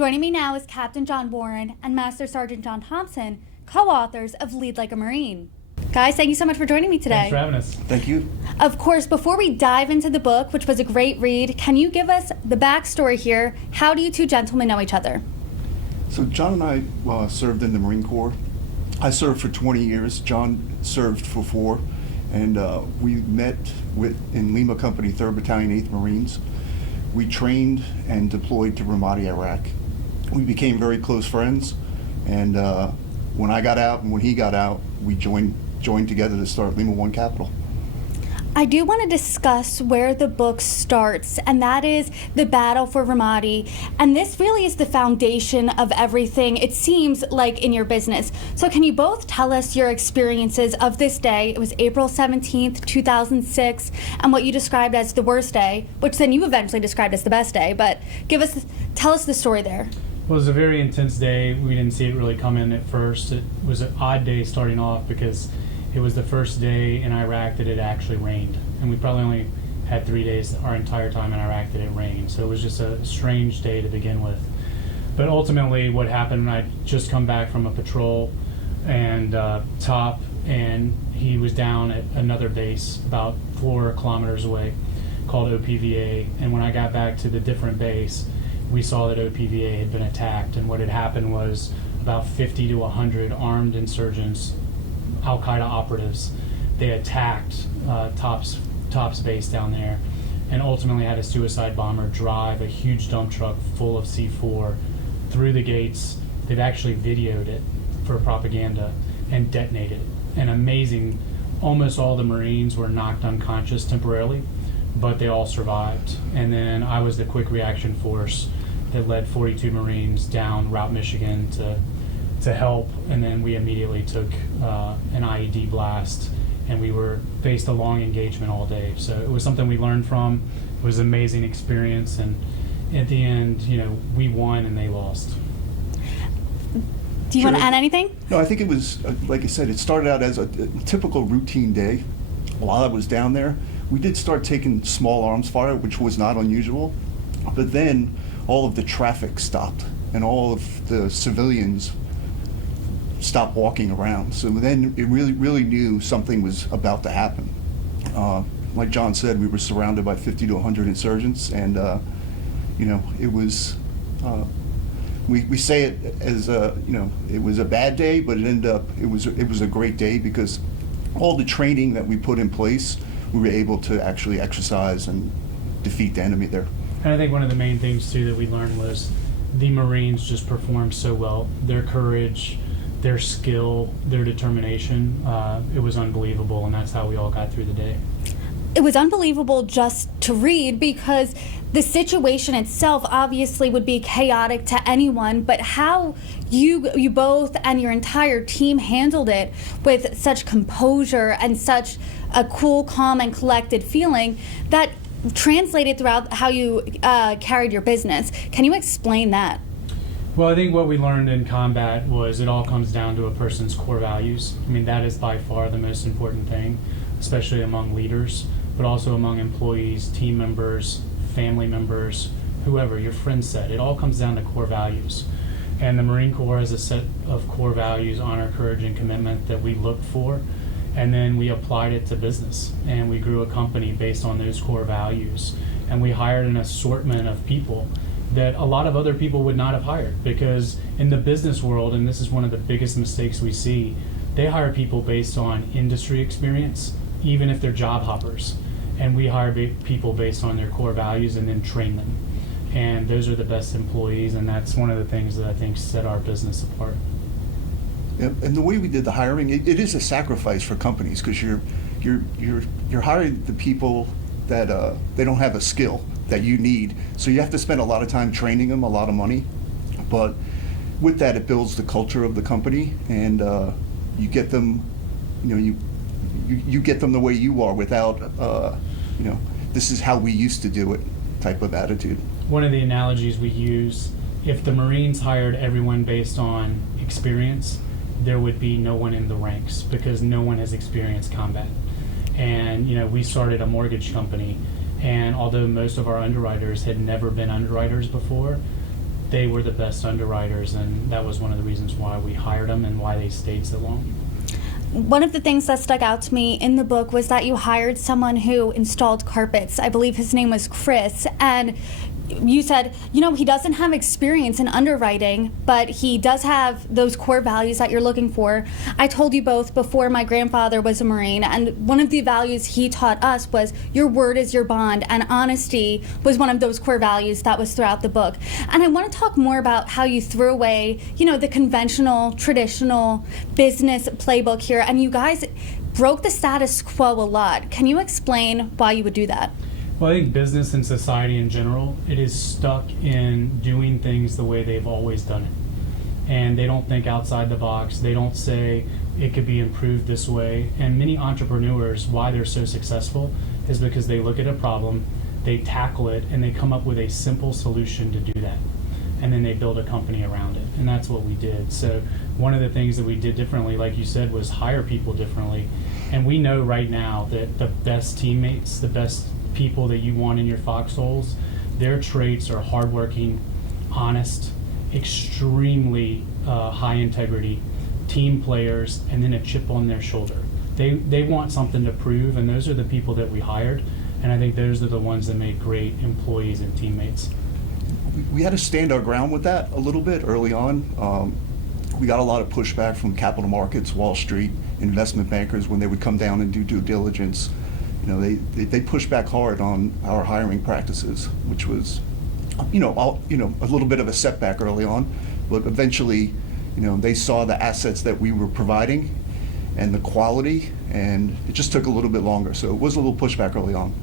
Joining me now is Captain John Warren and Master Sergeant John Thompson, co-authors of Lead Like a Marine. Guys, thank you so much for joining me today. Thanks for having us. Thank you. Of course, before we dive into the book, which was a great read, can you give us the backstory here? How do you two gentlemen know each other? So John and I served in the Marine Corps. I served for 20 years. John served for 4. And we met in Lima Company, 3rd Battalion, 8th Marines. We trained and deployed to Ramadi, Iraq. We became very close friends. And when I got out and when he got out, we joined together to start Lima 1 Capital. I do want to discuss where the book starts, and that is the battle for Ramadi. And this really is the foundation of everything, it seems like, in your business. So can you both tell us your experiences of this day? It was April 17th, 2006, and what you described as the worst day, which then you eventually described as the best day. But tell us the story there. Well, it was a very intense day. We didn't see it really coming at first. It was an odd day starting off because it was the first day in Iraq that it actually rained. And we probably only had 3 days our entire time in Iraq that it rained. So it was just a strange day to begin with. But ultimately what happened, I'd just come back from a patrol and Top, and he was down at another base about 4 kilometers away called OPVA. And when I got back to the different base, we saw that OPVA had been attacked. And what had happened was about 50 to 100 armed insurgents, Al-Qaeda operatives, they attacked Top's base down there, and ultimately had a suicide bomber drive a huge dump truck full of C4 through the gates. They've actually videoed it for propaganda and detonated it. And amazing, almost all the Marines were knocked unconscious temporarily, but they all survived. And then I was the quick reaction force that led 42 Marines down Route Michigan to help, and then we immediately took an IED blast, and we faced a long engagement all day. So it was something we learned from. It was an amazing experience, and at the end, we won and they lost. Do you want to add anything? No, I think it was, like I said, it started out as a typical routine day. While I was down there, we did start taking small arms fire, which was not unusual, but then all of the traffic stopped, and all of the civilians stopped walking around. So then it really knew something was about to happen. Like John said, we were surrounded by 50 to 100 insurgents, and it was. We say it as it was a bad day, but it ended up it was a great day because all the training that we put in place, we were able to actually exercise and defeat the enemy there. And I think one of the main things too that we learned was the Marines just performed so well. Their courage, their skill, their determination, it was unbelievable, and that's how we all got through the day. It was unbelievable just to read because the situation itself obviously would be chaotic to anyone, but how you both and your entire team handled it with such composure and such a cool, calm, and collected feeling that translated throughout how you carried your business. Can you explain that? Well, I think what we learned in combat was it all comes down to a person's core values. I mean, that is by far the most important thing, especially among leaders, but also among employees, team members, family members, whoever, your friend set. It all comes down to core values. And the Marine Corps has a set of core values: honor, courage, and commitment that we looked for. And then we applied it to business, and we grew a company based on those core values. And we hired an assortment of people that a lot of other people would not have hired, because in the business world, and this is one of the biggest mistakes we see, they hire people based on industry experience, even if they're job hoppers. And we hire people based on their core values and then train them. And those are the best employees, and that's one of the things that I think set our business apart. Yep. And the way we did the hiring, it is a sacrifice for companies because you're hiring the people that they don't have a skill that you need. So you have to spend a lot of time training them, a lot of money. But with that, it builds the culture of the company, and you get them, you get them the way you are without, this is how we used to do it type of attitude. One of the analogies we use, if the Marines hired everyone based on experience, there would be no one in the ranks because no one has experienced combat. And we started a mortgage company, and although most of our underwriters had never been underwriters before, they were the best underwriters, and that was one of the reasons why we hired them and why they stayed so long. One of the things that stuck out to me in the book was that you hired someone who installed carpets. I believe his name was Chris, and you said, he doesn't have experience in underwriting, but he does have those core values that you're looking for. I told you both before, my grandfather was a Marine, and one of the values he taught us was your word is your bond, and honesty was one of those core values that was throughout the book. And I want to talk more about how you threw away, the conventional, traditional business playbook here, and you guys broke the status quo a lot. Can you explain why you would do that? Well, I think business and society in general, it is stuck in doing things the way they've always done it. And they don't think outside the box. They don't say it could be improved this way. And many entrepreneurs, why they're so successful is because they look at a problem, they tackle it, and they come up with a simple solution to do that. And then they build a company around it. And that's what we did. So one of the things that we did differently, like you said, was hire people differently. And we know right now that the best teammates, the best people that you want in your foxholes, their traits are hardworking, honest, extremely high integrity, team players, and then a chip on their shoulder. They want something to prove, and those are the people that we hired, and I think those are the ones that make great employees and teammates. We had to stand our ground with that a little bit early on. We got a lot of pushback from capital markets, Wall Street, investment bankers when they would come down and do due diligence. They pushed back hard on our hiring practices, which was, a little bit of a setback early on. But eventually, they saw the assets that we were providing and the quality, and it just took a little bit longer. So it was a little pushback early on.